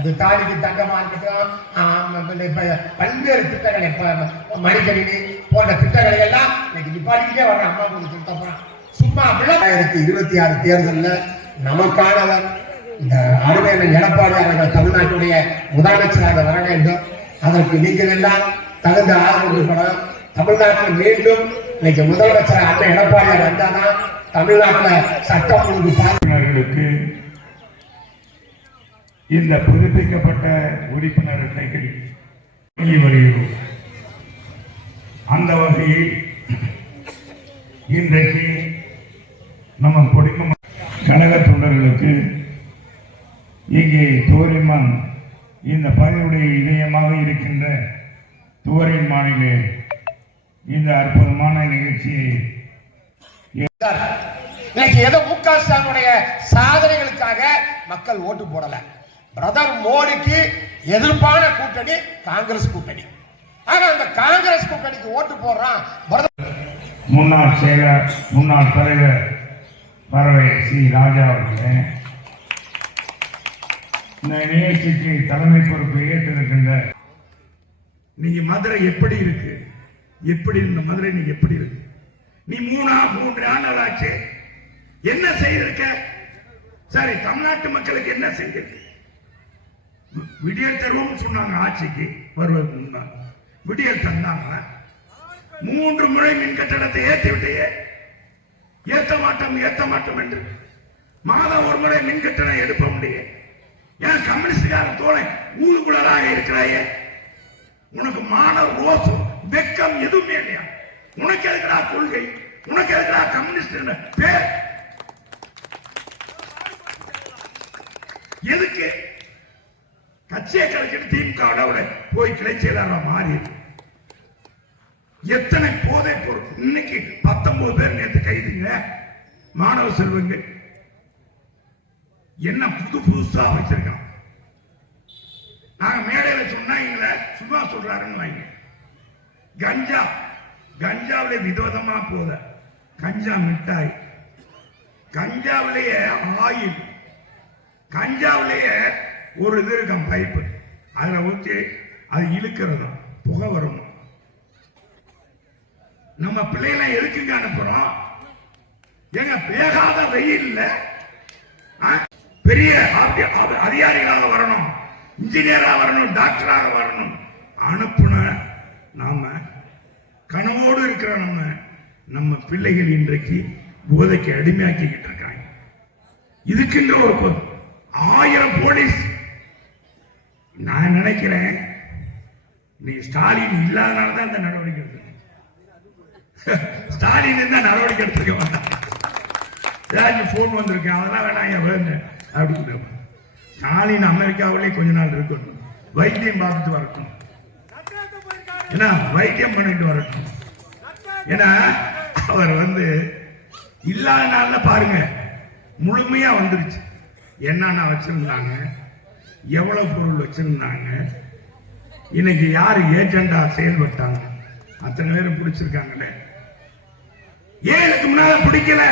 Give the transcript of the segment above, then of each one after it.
அது தாலிக்கு தங்கமா இருக்கட்டும். பல்வேறு திட்டங்களை மடிக்கணினி போன்ற திட்டங்களை எல்லாம் இன்னைக்கு நிப்பாட்டிக்கிட்டே வர்ற அம்மா கொடுத்து திட்டம் சும்மா ரெண்டாயிரத்தி இருபத்தி ஆறு தேர்தலில் நமக்கானவர் இந்த அருமையான எடப்பாடி அவர்கள் தமிழ்நாட்டுடைய முதலமைச்சராக வர வேண்டும். அதற்கு நீங்கள் எல்லாம் தகுந்த ஆதரவு கொடுக்கணும். தமிழ்நாட்டில் மீண்டும் இன்னைக்கு முதலமைச்சர் அண்ணன் எடப்பாடியார் வந்தாதான் தமிழ்நாட்டில் சட்டம் ஒழுங்கு பாதுகாப்பு இந்த புதுப்பிக்கப்பட்ட உறுப்பினர் அட்டைகள் வழங்கி வருகிறோம் அந்த வகையில் இன்றைக்கு நம்ம குடிம கழக தொண்டர்களுக்கு இங்கே தோரிமான் இந்த பதிவுடைய இதயமாக இருக்கின்ற துவரின் மாநில இந்த அற்புதமான நிகழ்ச்சியை இன்னைக்கு ஏதோ மு க ஸ்டாலினுடைய சாதனைகளுக்காக மக்கள் ஓட்டு போடலை. பிரதமர் மோடிக்கு எதிர்ப்பான கூட்டணி காங்கிரஸ் கூட்டணி. ஆனா அந்த காங்கிரஸ் கூட்டணிக்கு ஓட்டு போடுறான் முன்னாள் செயலர் முன்னாள் தலைவர் பறவை சி ராஜா அவர்களே. இந்த நிகழ்ச்சிக்கு தலைமை பொறுப்பு ஏற்றிருக்கின்ற நீங்க மதுரை எப்படி இருக்கு? எப்படி இந்த மதுரை நீங்க எப்படி இருக்கு? நீ மூணா மூன்று ஆண்டுகள் ஆச்சு என்ன செய்திருக்க? சரி தமிழ்நாட்டு மக்களுக்கு என்ன செஞ்சிருக்க விடியல் தருவோம் சொன்னாங்க ஆட்சிக்கு வருவதற்கு முன்னால். விடியல் தந்தாங்க. மூன்று முறை மின் கட்டணத்தை ஏற்றி விட்டையே ஏத்த மாட்டோம் ஏத்த மாட்டோம் என்று. மாதம் ஒரு முறை மின் கட்டணம் எடுப்ப முடியும் ஏன் கம்யூனிஸ்டுக்காரன் தோலை ஊருக்குள்ளதாக இருக்கிறாயே? உனக்கு மான ரோசம் வெக்கம் எதுவுமே இல்லையா? உனக்கு எதுக்குடா கொள்கை? உனக்கு எதுக்குடா கம்யூனிஸ்ட் பேர்? எதுக்கு? கட்சியை கலைச்சிட்டு திமுக போய் கிளை செயலாளரா மாறி. எத்தனை போதை பொருள்? இன்னைக்கு பத்தொன்பது பேர் நேற்று கைதுங்க. மாணவ செல்வங்கள் என்ன புது புதுசா வச்சிருக்கோம் நாங்க மேடையில சொன்னா எங்களை சும்மா சொல்றாருன்னு வாங்க. கஞ்சா கஞ்சாவிலே விதவிதமா போத. கஞ்சா மிட்டாய். கஞ்சாவிலேயே ஆயில். கஞ்சாவிலேயே ஒரு இது இருக்கும் பைப்பு அதுல ஊற்றி அது இழுக்கிறது? புகை வரும். நம்ம பிள்ளைகளை எதுக்குங்க அனுப்புறோம்? எங்க வேகாத வெயில்ல பெரிய அதிகாரிகளாக வரணும். இன்ஜினியரா வரணும் டாக்டராக வரணும். அனுப்புன நாம கனவோடு இருக்கிற நம்ம நம்ம பிள்ளைகள் இன்றைக்கு போதைக்கு அடிமையாக்கிக்கிட்டு இருக்காங்க இதுக்குன்ற ஒரு ஆயிரம் போலீஸ் நினைக்கிறேன் நீ ஸ்டாலின் இல்லாதனால தான் இந்த நடவடிக்கை எடுத்து ஸ்டாலின் இருந்தா நடவடிக்கை எடுத்துக்க மாட்டான். ஏதாச்சும் போன் வந்திருக்கேன் அதெல்லாம் வேணாம் ஏன் அப்படின்னு ஸ்டாலின் அமெரிக்காவிலே கொஞ்ச நாள் இருக்கணும் வைத்தியம் பார்த்துட்டு வரட்டும். ஏன்னா வைத்தியம் பண்ணிட்டு வரட்டும். ஏன்னா அவர் வந்து இல்லாத நாள்ல பாருங்க முழுமையா வந்துருச்சு. என்னென்ன வச்சிருந்தாங்க? எவ்வளவு பொருள் வச்சிருந்தாங்க? இன்னைக்கு யாரு ஏஜெண்டா செயல்பட்டாங்க? அத்தனை பேரும் பிடிச்சிருக்காங்களே. ஏன் எனக்கு முன்னால பிடிக்கல?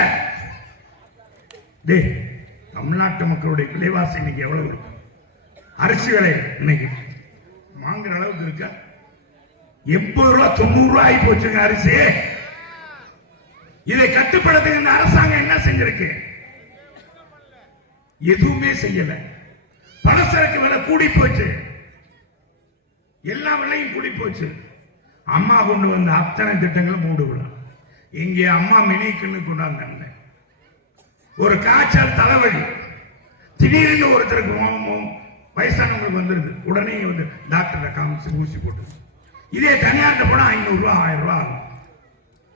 டேய் தமிழ்நாட்டு மக்களுடைய விலைவாசி இன்னைக்கு எவ்வளவு இருக்கும் அரிசி விலை இன்னைக்கு வாங்குற அளவுக்கு இருக்கா? எண்பது ரூபா தொண்ணூறு ரூபாய் ஆகி போச்சுங்க அரிசி. இதை கட்டுப்படுத்துங்க இந்த அரசாங்கம் என்ன செஞ்சிருக்கு? எதுவுமே செய்யல. பலசரக்கு விலை கூடி போச்சு. எல்லா விலையும் கூடி போச்சு. அம்மா கொண்டு வந்த அத்தனை திட்டங்களும் மூடு விடும் இங்கே அம்மா மினிக்குன்னு கொண்டாந்தாங்க. ஒரு காய்ச்சல் தலைவலி. திடீர்னு ஒருத்தருக்கு மோ- வயசானவங்களுக்கு வந்துருது. உடனே வந்து டாக்டரை காமிச்சு ஊசி போட்டு. இதே தனியார்ட்ட போனால் ஐநூறு ரூபா ஆயிரம் ரூபா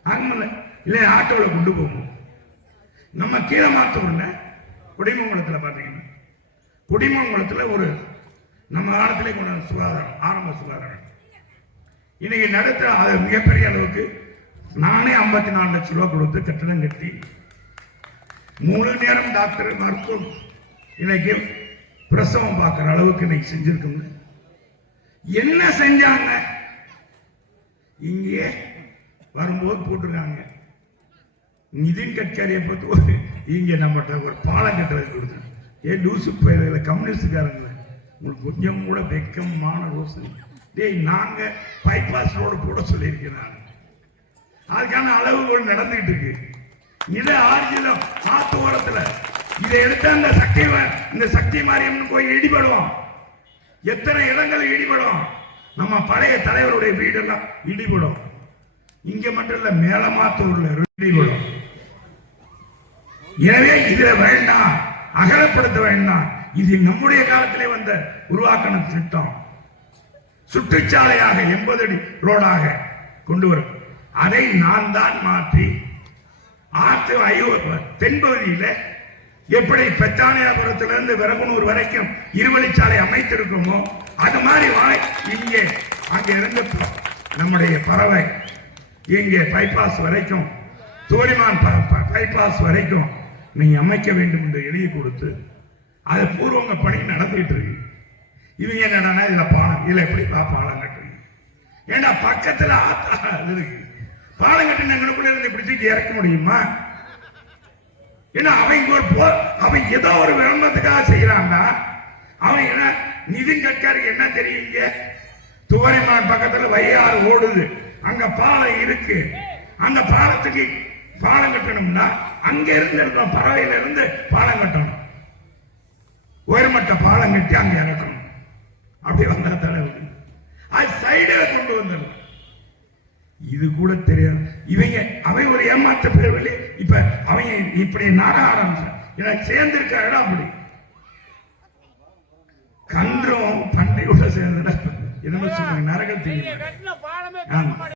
ஆகும் ஆகுமில்ல இல்லை ஆட்டோவில் கொண்டு போகும். நம்ம கீழே மாத்தூர்ல குடிமங்கலத்தில் பார்த்தீங்கன்னா கொடிமங்கலத்தில் ஒரு நம்ம காலத்திலே கொண்ட சுகாதாரம் ஆரம்ப சுகாதாரம். இன்னைக்கு நடத்த அது மிகப்பெரிய அளவுக்கு நானே ஐம்பத்தி நாலு லட்சம் ரூபா கொடுத்து கட்டணம் கட்டி முழு நேரம் டாக்டர் மருத்துவம் இன்னைக்கு பிரசவம் பார்க்குற அளவுக்கு இன்னைக்கு செஞ்சிருக்கோங்க. என்ன செஞ்சாங்க? இங்கே வரும்போது போட்டிருக்காங்க. நிதின் கட்காரியை பொறுத்து ஒரு நம்மகிட்ட ஒரு பாலம் கட்டுறது கொடுத்தாங்க ஏ லூசு பயிர்களை கம்யூனிஸ்டுக்காரங்கள உங்களுக்கு கொஞ்சம் கூட வெக்கமான யோசனை. டேய் நாங்கள் பைபாஸ் ரோடு போட சொல்லியிருக்கிறாங்க. அதுக்கான அளவுகோல் நடந்துகிட்டு இருக்கு. நில ஆர்ஜிதம் ஆத்து ஓரத்தில். இதை எடுத்தா இந்த சக்தி வ- இந்த சக்தி மாரியம்மன் கோயில் இடிபடுவோம் எத்தனை இடங்கள் இடிபடும்? நம்ம பழைய தலைவருடைய வீடெல்லாம் இடிபடும். இங்க மட்டும் இல்ல மேலமாத்தூர்ல இடிபடும். எனவே இதுல வேண்டாம். அகலப்படுத்த வேண்டாம் இது நம்முடைய காலத்திலே வந்த உருவாக்கின திட்டம். சுற்றுச்சாலையாக எண்பது அடி ரோடாக கொண்டு வரும். அதை நான் தான் மாற்றி ஆற்று ஐயோ தென்பகுதியில் எப்படி பெத்தானியாபுரத்திலிருந்து விரகுனூர் வரைக்கும் இருவழிச்சாலை அமைத்திருக்குமோ அது மாதிரி இங்கே அங்கே இருந்து நம்முடைய பறவை இங்கே பைபாஸ் வரைக்கும் தோரிமான் பைபாஸ் வரைக்கும் நீ அமைக்க வேண்டும் என்று எழுதி கொடுத்து அதை பூர்வங்க பணி நடந்துகிட்டு இருக்கு. இவங்க என்னடா இதுல பாலம் இதுல எப்படி பா- பாலம் கட்டுறீங்க ஏன்னா பக்கத்துல ஆத்தா இருக்கு. பாலம் கட்டினங்களுக்குள்ள இருந்து இப்படி தூக்கி இறக்க முடியுமா? ஏன்னா அவங்க ஒரு போ அவன் ஏதோ ஒரு விளம்பரத்துக்காக செய்யறான்டா அவன் என்ன நிதின் கட்காருக்கு என்ன தெரியுங்க துவரிமான் பக்கத்துல வையாறு ஓடுது. அங்க பாலம் இருக்கு. அந்த பாலத்துக்கு பாலம் கட்டணும்னா அங்க இருந்து பறவையில இருந்து பாலம் கட்டணும். உயர்மட்ட பாலம் கட்டி அங்க இறக்கணும். அப்படி வந்தா தலைவர் அது சைடுல கொண்டு வந்துடணும் இது கூட தெரியாது. இவங்க அவன் ஒரு ஏமாற்ற பிறவில்லை இப்ப அவங்க இப்படி நாட ஆரம்பிச்சான். எனக்கு சேர்ந்திருக்க இடம் அப்படி. கன்றும் பன்றியோட சேர்ந்துட என்ன சொல்லுங்க ஆமா.